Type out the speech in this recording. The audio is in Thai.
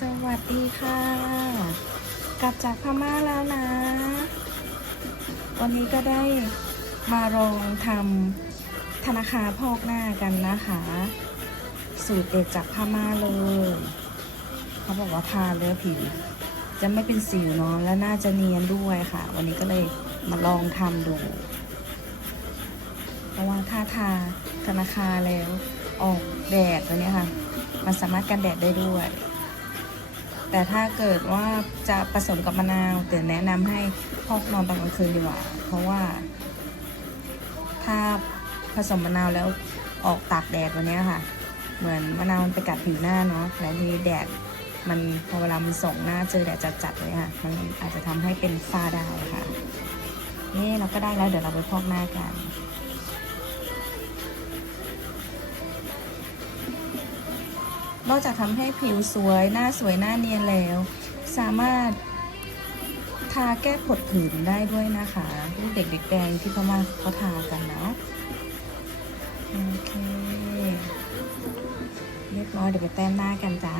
สวัสดีค่ะ กลับจากพม่าแล้วนะ วันนี้ก็ได้มาลองทำธนาคารพอกหน้ากันนะคะ สูตรเด็ดจากพม่าเลย เขาบอกว่าทาแล้วผิว จะไม่เป็นสิวเนาะและน่าจะเนียนด้วยค่ะ วันนี้ก็เลยมาลองทำดู เพราะว่าถ้าทาธนาคารแล้วออกแดดตัวนี้ค่ะ มันสามารถกันแดดได้ด้วย แต่ถ้าเกิดว่าจะผสมกับมะนาวเดี๋ยวแนะนำให้พอกนอนตอนกลางคืนดีกว่า เพราะว่า ถ้าผสมมะนาวแล้วออกตากแดดวันนี้ค่ะ เหมือนมะนาวมันไปกัดผิวหน้าเนาะแล้วทีแดดมันพอเวลามันส่องหน้าเจอแดดจัดๆเลยค่ะ มันอาจจะทำให้เป็นฝ้าได้ค่ะ นี่เราก็ได้แล้วเดี๋ยวเราไปพอกหน้ากัน นอกจากทำให้ผิวสวย หน้าสวยหน้าเนียนแล้ว สามารถทาแก้ผดผื่นได้ด้วยนะคะลูกเด็กเด็กแดงที่พม่าเขาทากันเนาะโอเคเรียบร้อยเดี๋ยวไปแต้มหน้ากันจ้า